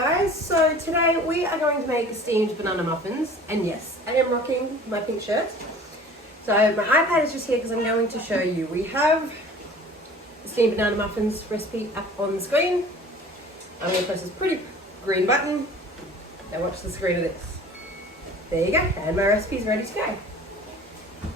guys, so today we are going to make steamed banana muffins, and yes, I am rocking my pink shirt. So my iPad is just here because I'm going to show you. We have the steamed banana muffins recipe up on the screen. I'm going to press this pretty green button. Now watch the screen of this. There you go, and my recipe is ready to go.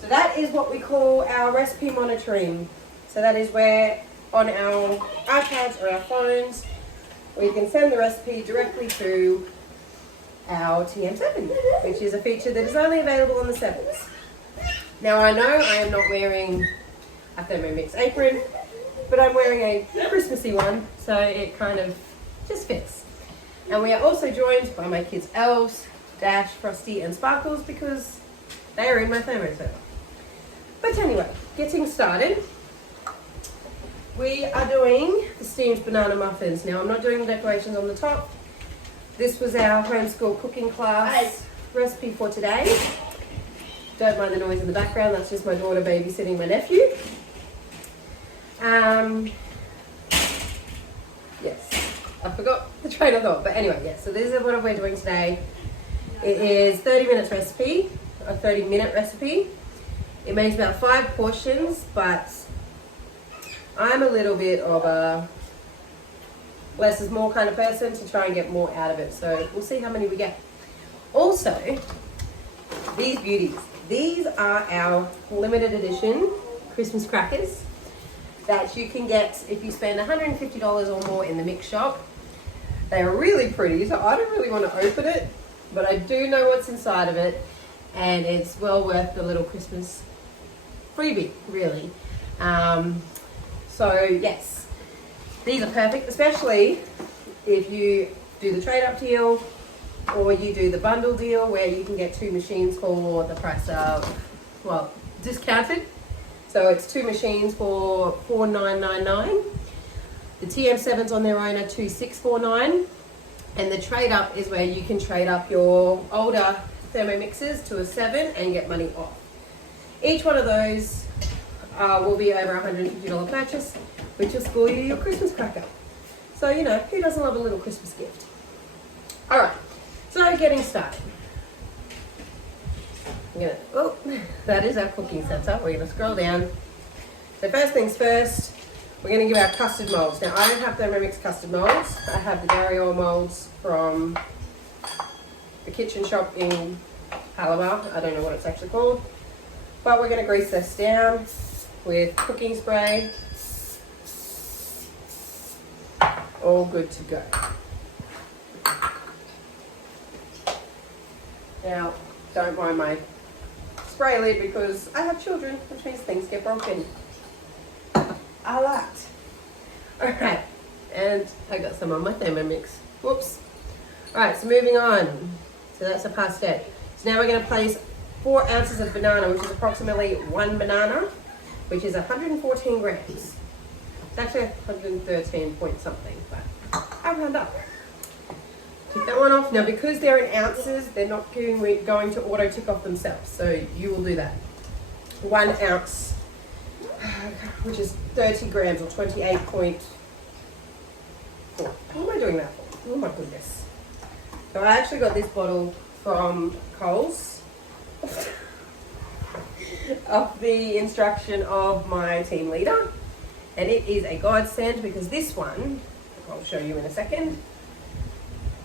So that is what we call our recipe monitoring. So that is where on our iPads or our phones, we can send the recipe directly to our TM7, which is a feature that is only available on the 7s. Now I know I am not wearing a Thermomix apron, but I'm wearing a Christmassy one, so it kind of just fits. And we are also joined by my kids' elves, Dash, Frosty and Sparkles, because they are in my thermo server. But anyway, getting started. We are doing the steamed banana muffins. Now I'm not doing the decorations on the top. This was our homeschool cooking class recipe for today. Don't mind the noise in the background, that's just my daughter babysitting my nephew. Yes, I forgot the train of thought, but anyway, yes, so this is what we're doing today. It is 30 minutes recipe, a 30-minute recipe. It makes about 5 portions, but I'm a little bit of a less is more kind of person to try and get more out of it. So we'll see how many we get. Also, these beauties. These are our limited edition Christmas crackers that you can get if you spend $150 or more in the mix shop. They are really pretty, so I don't really want to open it, but I do know what's inside of it, and it's well worth the little Christmas freebie, really. So yes, these are perfect, especially if you do the trade-up deal or you do the bundle deal where you can get 2 machines for the price of, well, discounted. So it's 2 machines for $4,999. The TM7s on their own are $2,649. And the trade-up is where you can trade up your older Thermomixes to a 7 and get money off. Each one of those will be over a $150 purchase, which will score you your Christmas cracker. So, you know, who doesn't love a little Christmas gift? All right, so getting started. That is our cooking center. We're gonna scroll down. So first things first, we're gonna give our custard molds. Now I don't have Thermomix custard molds. I have the dairy oil molds from the kitchen shop in Palawa. I don't know what it's actually called. But we're gonna grease this down with cooking spray. All good to go. Now, don't mind my spray lid because I have children, which means things get broken a lot. Alright, and I got some on my Thermomix. Whoops. Alright, so moving on. So that's a past step. So now we're going to place 4 ounces of banana, which is approximately 1 banana, which is 114 grams. It's actually 113 point something, but I'll round up. Take that one off. Now, because they're in ounces, they're not going to auto tick off themselves, so you will do that. 1 ounce, which is 30 grams or 28.4. What am I doing that for? Oh my goodness. So I actually got this bottle from Coles of the instruction of my team leader, and it is a godsend because this one, I'll show you in a second,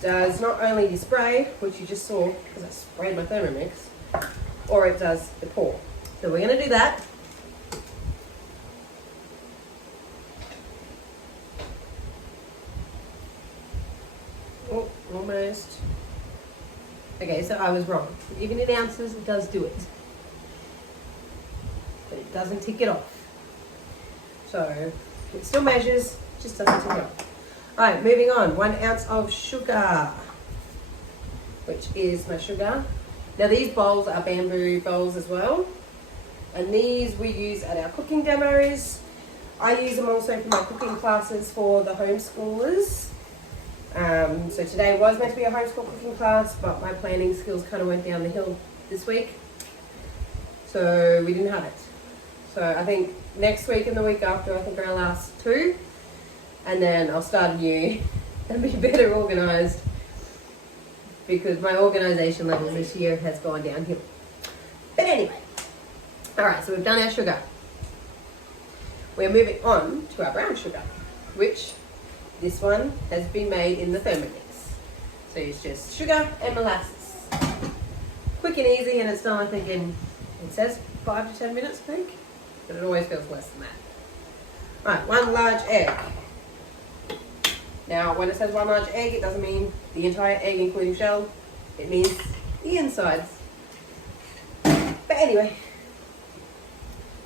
does not only the spray, which you just saw because I sprayed my Thermomix, or it does the pour. So we're going to do that. Oh, almost. Okay, so I was wrong. Even in ounces, it does do it. But it doesn't tick it off. So it still measures, just doesn't tick it off. Alright, moving on. 1 ounce of sugar, which is my sugar. Now these bowls are bamboo bowls as well. And these we use at our cooking demos. I use them also for my cooking classes for the homeschoolers. So today was meant to be a homeschool cooking class, but my planning skills kind of went down the hill this week. So we didn't have it. So I think next week and the week after, I think are our last 2. And then I'll start a new and be better organised, because my organisation level this year has gone downhill. But anyway, all right, so we've done our sugar. We're moving on to our brown sugar, which this one has been made in the Thermomix. So it's just sugar and molasses. Quick and easy, and it's done, I think, in, it says 5 to 10 minutes, I think, but it always feels less than that. Right, 1 large egg. Now, when it says 1 large egg, it doesn't mean the entire egg, including shell. It means the insides. But anyway,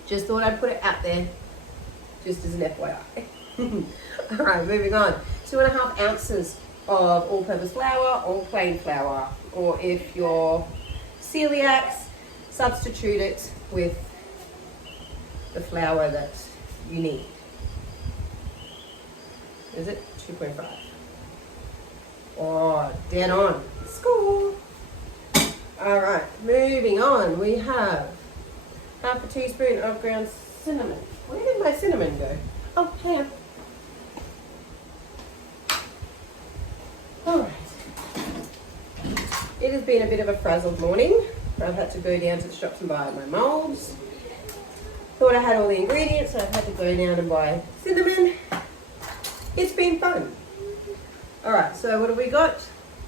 just thought I'd put it out there, just as an FYI. All right, moving on. 2.5 ounces of all-purpose flour or plain flour, or if you're celiacs, substitute it with the flour that you need. Is it 2.5? Oh, dead on. Score. All right, moving on. We have 1/2 teaspoon of ground cinnamon. Where did my cinnamon go? Oh, hang on. All right. It has been a bit of a frazzled morning. I've had to go down to the shops and buy my molds. Thought I had all the ingredients, so I've had to go down and buy cinnamon. It's been fun. All right, so what have we got?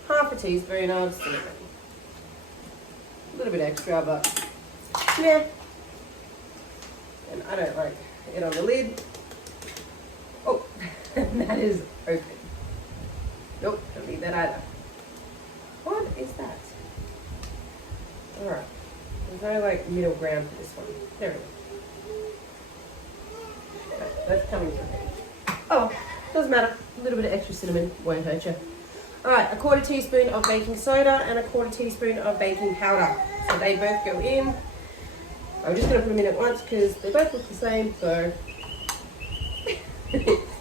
1/2 teaspoon of cinnamon. A little bit extra, but yeah. And I don't like it on the lid. Oh, that is open. Nope, don't need that either. What is that? All right, there's no like middle ground for this one. There it is. Right, that's coming through. Oh, doesn't matter. A little bit of extra cinnamon won't hurt you. All right, 1/4 teaspoon of baking soda and 1/4 teaspoon of baking powder. So they both go in. I'm just going to put them in at once because they both look the same. So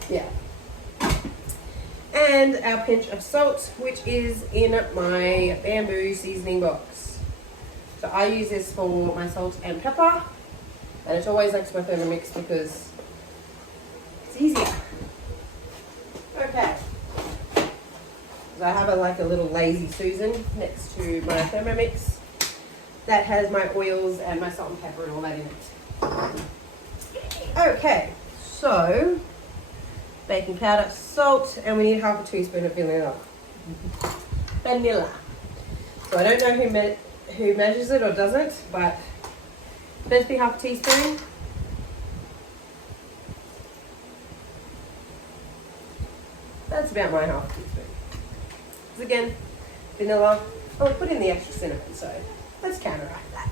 yeah. And our pinch of salt, which is in my bamboo seasoning box. So I use this for my salt and pepper, and it's always next to my Thermomix because it's easier. Okay. So I have like a little lazy Susan next to my Thermomix that has my oils and my salt and pepper and all that in it. Okay, so baking powder, salt, and we need 1/2 teaspoon of vanilla. Vanilla. So I don't know who measures it or doesn't, but best be 1/2 teaspoon. That's about my 1/2 teaspoon. Because again, vanilla. Oh, we put in the extra cinnamon, so let's counteract that.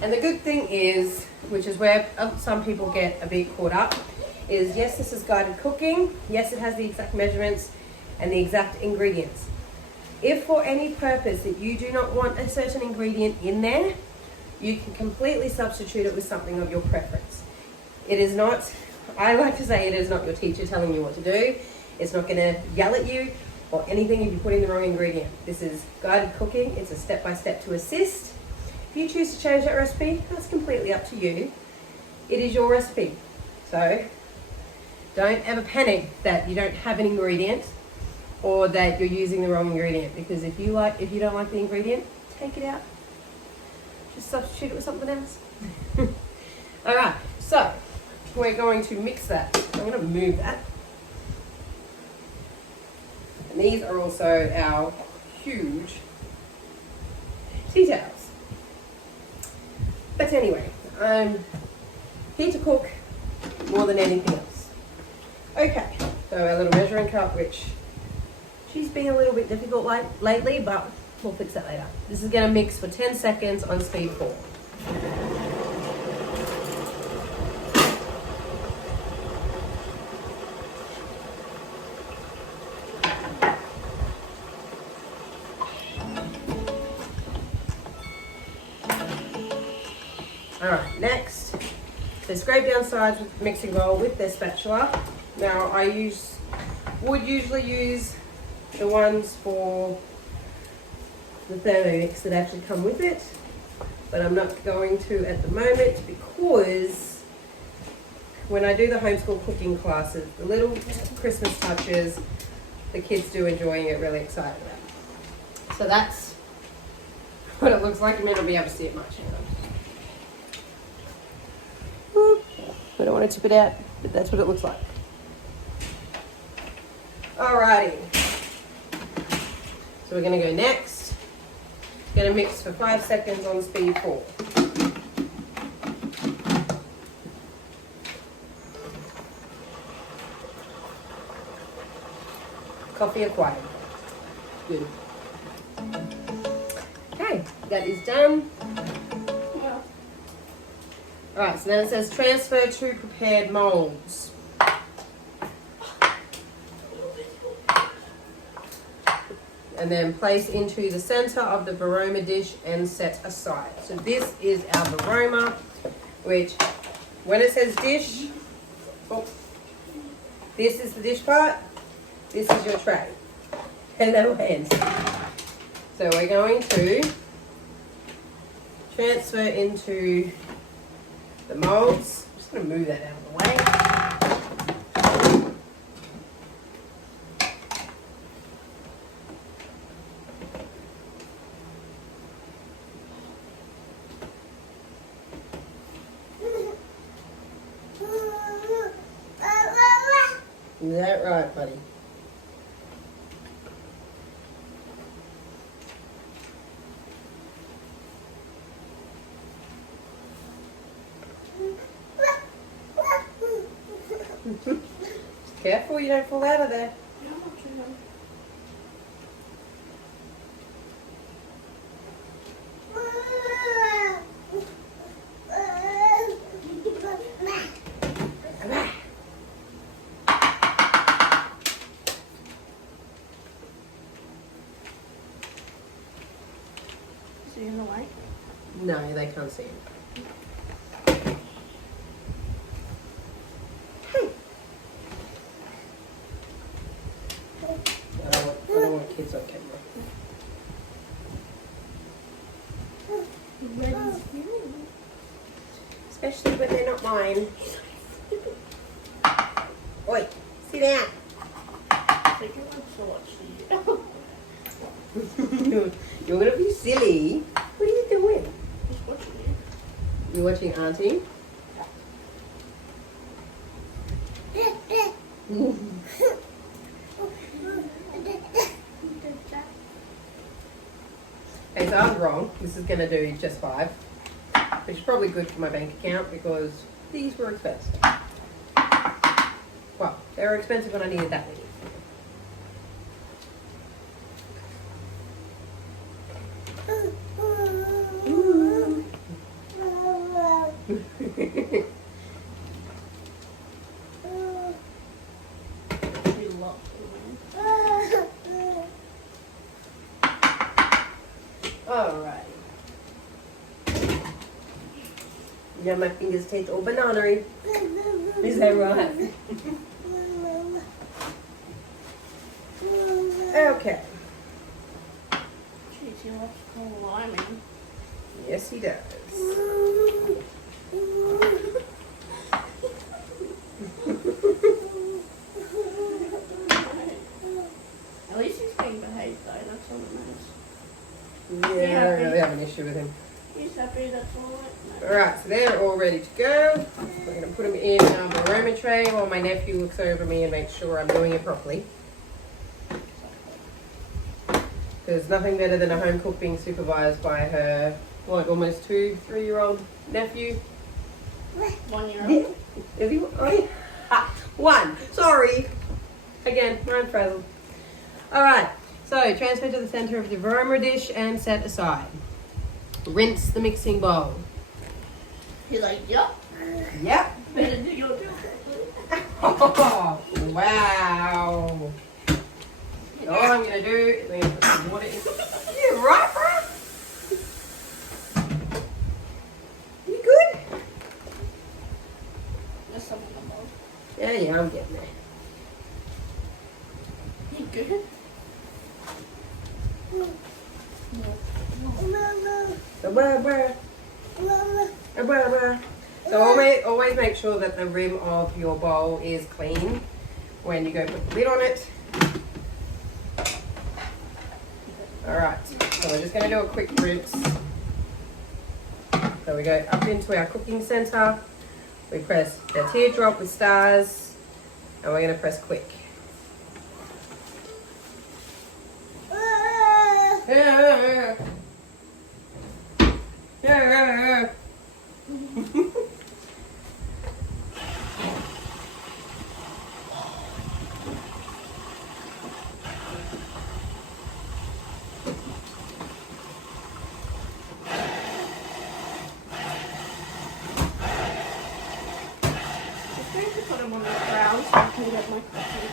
And the good thing is, which is where some people get a bit caught up, is yes, this is guided cooking. Yes, it has the exact measurements and the exact ingredients. If for any purpose that you do not want a certain ingredient in there, you can completely substitute it with something of your preference. It is not, I like to say, it is not your teacher telling you what to do. It's not going to yell at you or anything if you put in the wrong ingredient. This is guided cooking. It's a step-by-step to assist. If you choose to change that recipe, that's completely up to you. It is your recipe. So don't ever panic that you don't have an ingredient or that you're using the wrong ingredient, because if you don't like the ingredient, take it out. Just substitute it with something else. All right, so we're going to mix that. I'm going to move that. And these are also our huge tea towels. But anyway, I'm here to cook more than anything else. Okay, so our little measuring cup, which she's been a little bit difficult lately, but we'll fix that later. This is going to mix for 10 seconds on speed 4. Alright, next, so scrape down sides with the mixing bowl with their spatula. Now I would usually use the ones for the Thermomix that actually come with it, but I'm not going to at the moment because when I do the homeschool cooking classes, the little Christmas touches, the kids do enjoying it, really excited about. So that's what it looks like. You may not be able to see it much. Hang on. Whoop. I don't want to tip it out, but that's what it looks like. Alrighty. So we're going to go next. Going to mix for 5 seconds on speed 4. Coffee acquired. Good. Okay, that is done. Yeah. Alright, so then it says transfer to prepared molds. And then place into the center of the Varoma dish and set aside. So this is our Varoma, which when it says dish, oh, this is the dish part, this is your tray. Hello hands. So we're going to transfer into the molds. I'm just going to move that out of the way. Is that right, buddy? Careful you don't fall out of there. Is he in the way? No, they can't see him. I don't want kids on camera. Especially when they're not mine. Oi, sit down. I think it wants to watch you. You're gonna be silly. What are you doing? He's watching you. You're watching Auntie? Okay, so I was wrong. This is going to do just 5, which is probably good for my bank account because these were expensive. Well, they were expensive when I needed that many. He loves Alright. Yeah, my fingers taste all banana-y. Is that right? Okay. Jeez, he loves climbing. Yes, he does. At least he's being behaved though, that's all that matters. Yeah, I don't really have an issue with him. He's happy, that's all that matters. Alright, so they're all ready to go. We're going to put them in our aroma tray while my nephew looks over me and makes sure I'm doing it properly. There's nothing better than a home cook being supervised by her, like, almost 2-3-year-old nephew. 1 year old. Is he? Oh, yeah. Ah, 1. Sorry. Again, mind frazzled. Alright, so transfer to the center of the aroma dish and set aside. Rinse the mixing bowl. He's like, yup. Yep. Better do your job. Oh, wow. All I'm going to do is I'm going to put some water in. You right, bro? You good? There's some in the bowl. Yeah, I'm getting there. You good? Blah, blah. Blah, blah. So always make sure that the rim of your bowl is clean when you go put the lid on it. Alright, so we're just going to do a quick rinse. So we go up into our cooking centre. We press the teardrop with stars, and we're going to press quick. Put them on the ground so I can get my coffee.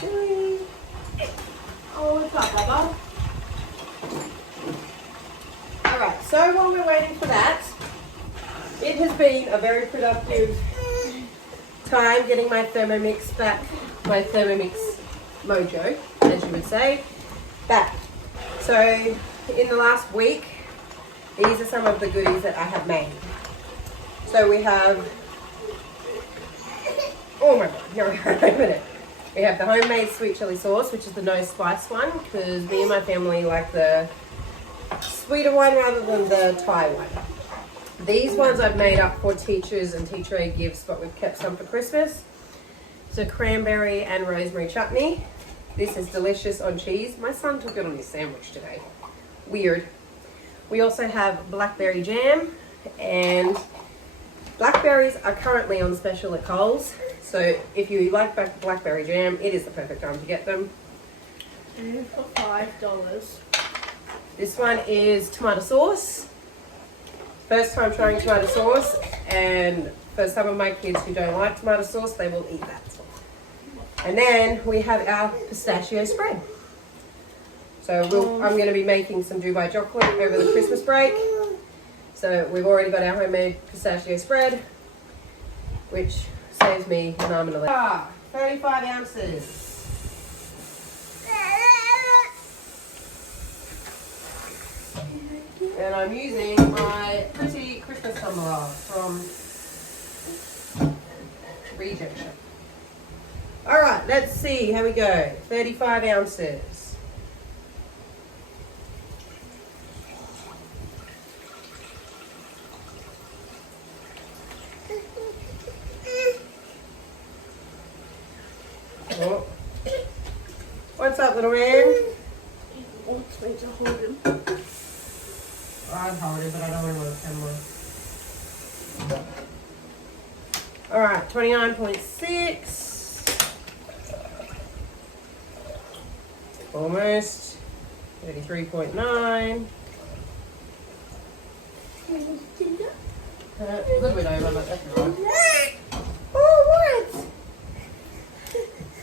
Chili. Oh, what's up, Bubba? Alright, so while we're waiting for that, it has been a very productive time getting my Thermomix back, my Thermomix mojo, as you would say, back. So in the last week, these are some of the goodies that I have made. So we have, oh my god, no, wait a minute. We have the homemade sweet chili sauce, which is the no spice one, because me and my family like the sweeter one rather than the Thai one. These ones I've made up for teachers and teacher aid gifts, but we've kept some for Christmas. So cranberry and rosemary chutney. This is delicious on cheese. My son took it on his sandwich today. Weird. We also have blackberry jam, and blackberries are currently on special at Coles. So if you like blackberry jam, it is the perfect time to get them. And for $5. This one is tomato sauce. First time trying tomato sauce, and for some of my kids who don't like tomato sauce, they will eat that. And then we have our pistachio spread. So I'm going to be making some Dubai chocolate over the Christmas break. So we've already got our homemade pistachio spread, which saves me an arm and a leg. 35 ounces. And I'm using my pretty Christmas tumbler from Rejection. Alright, let's see how we go. 35 ounces. Oh. What's up, little man? He wants me to hold him. I'd hold it, but I don't want to camera. Alright, 29.6. Almost. 33.9. A little bit over, but that's alright. Oh, what?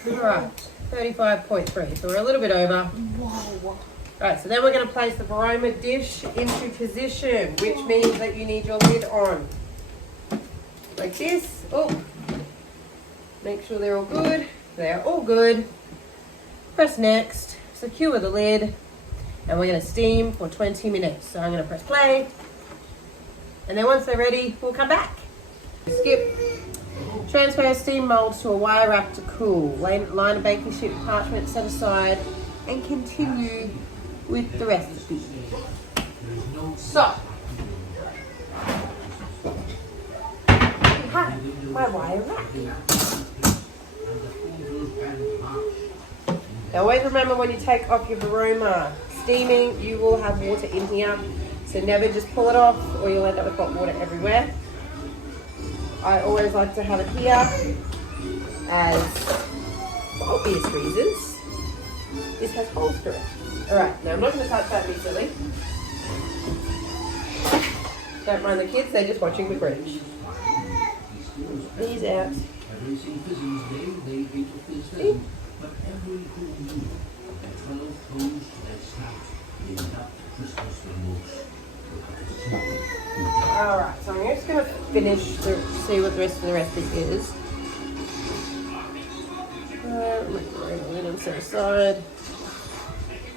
Alright, 35.3. So we're a little bit over. Wow. Alright, so then we're going to place the Baroma dish into position, which means that you need your lid on. Like this. Oh. Make sure they're all good. They're all good. Press next. Secure the lid. And we're going to steam for 20 minutes. So I'm going to press play. And then once they're ready, we'll come back. Skip. Transfer steam molds to a wire rack to cool. Line a baking sheet with parchment set aside. And continue with the recipe. So. We have my wire rack. Now always remember, when you take off your Baroma steaming, you will have water in here. So never just pull it off or you'll end up with hot water everywhere. I always like to have it here as, for obvious reasons, this has holes through it. Alright, now I'm not going to touch that easily. Don't mind the kids, they're just watching the fridge. These out. See? Alright, so I'm just going to finish to see what the rest of the recipe is. Let the lid on set aside.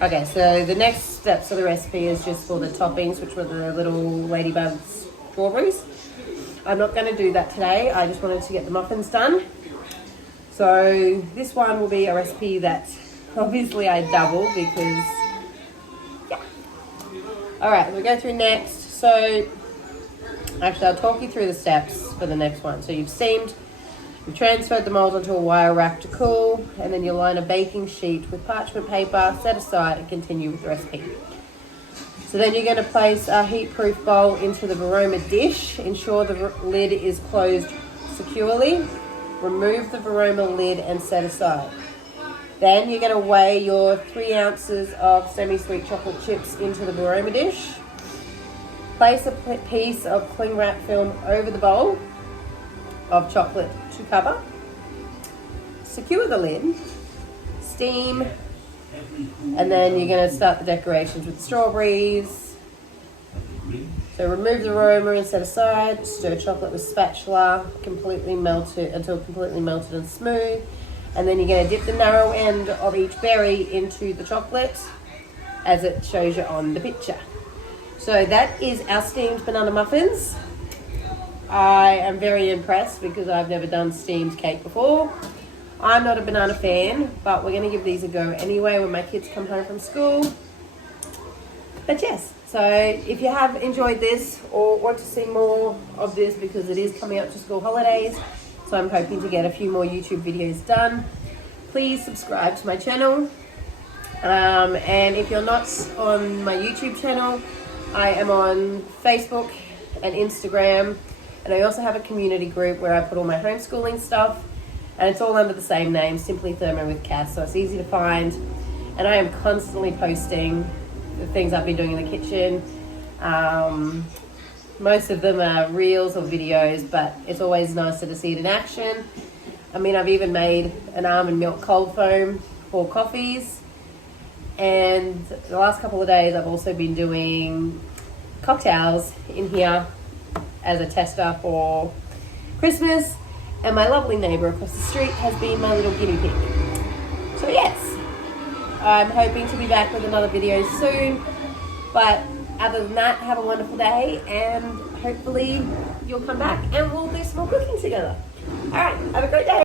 Okay, so the next steps of the recipe is just for the toppings, which were the little ladybug strawberries. I'm not going to do that today. I just wanted to get the muffins done. So this one will be a recipe that obviously I double because, yeah. All right, we'll go through next. So actually, I'll talk you through the steps for the next one. So you've steamed, you've transferred the mold onto a wire rack to cool, and then you line a baking sheet with parchment paper, set aside, and continue with the recipe. So then you're going to place a heat-proof bowl into the Varoma dish. Ensure the lid is closed securely. Remove the Varoma lid and set aside. Then you're going to weigh your 3 ounces of semi-sweet chocolate chips into the Varoma dish. Place a piece of cling wrap film over the bowl of chocolate to cover. Secure the lid. Steam. And then you're going to start the decorations with strawberries. So remove the aroma and set aside. Stir chocolate with spatula completely melted until completely melted and smooth. And then you're going to dip the narrow end of each berry into the chocolate as it shows you on the picture. So that is our steamed banana muffins. I am very impressed because I've never done steamed cake before. I'm not a banana fan, but we're going to give these a go anyway when my kids come home from school. But yes, so if you have enjoyed this or want to see more of this, because it is coming up to school holidays, so I'm hoping to get a few more YouTube videos done, please subscribe to my channel. And if you're not on my YouTube channel, I am on Facebook and Instagram, and I also have a community group where I put all my homeschooling stuff. And it's all under the same name, Simply Thermo with Cass, so it's easy to find. And I am constantly posting the things I've been doing in the kitchen. Most of them are reels or videos, but it's always nicer to see it in action. I mean, I've even made an almond milk cold foam for coffees. And the last couple of days, I've also been doing cocktails in here as a tester for Christmas. And my lovely neighbour across the street has been my little guinea pig. So yes, I'm hoping to be back with another video soon. But other than that, have a wonderful day, and hopefully you'll come back and we'll do some more cooking together. All right, have a great day.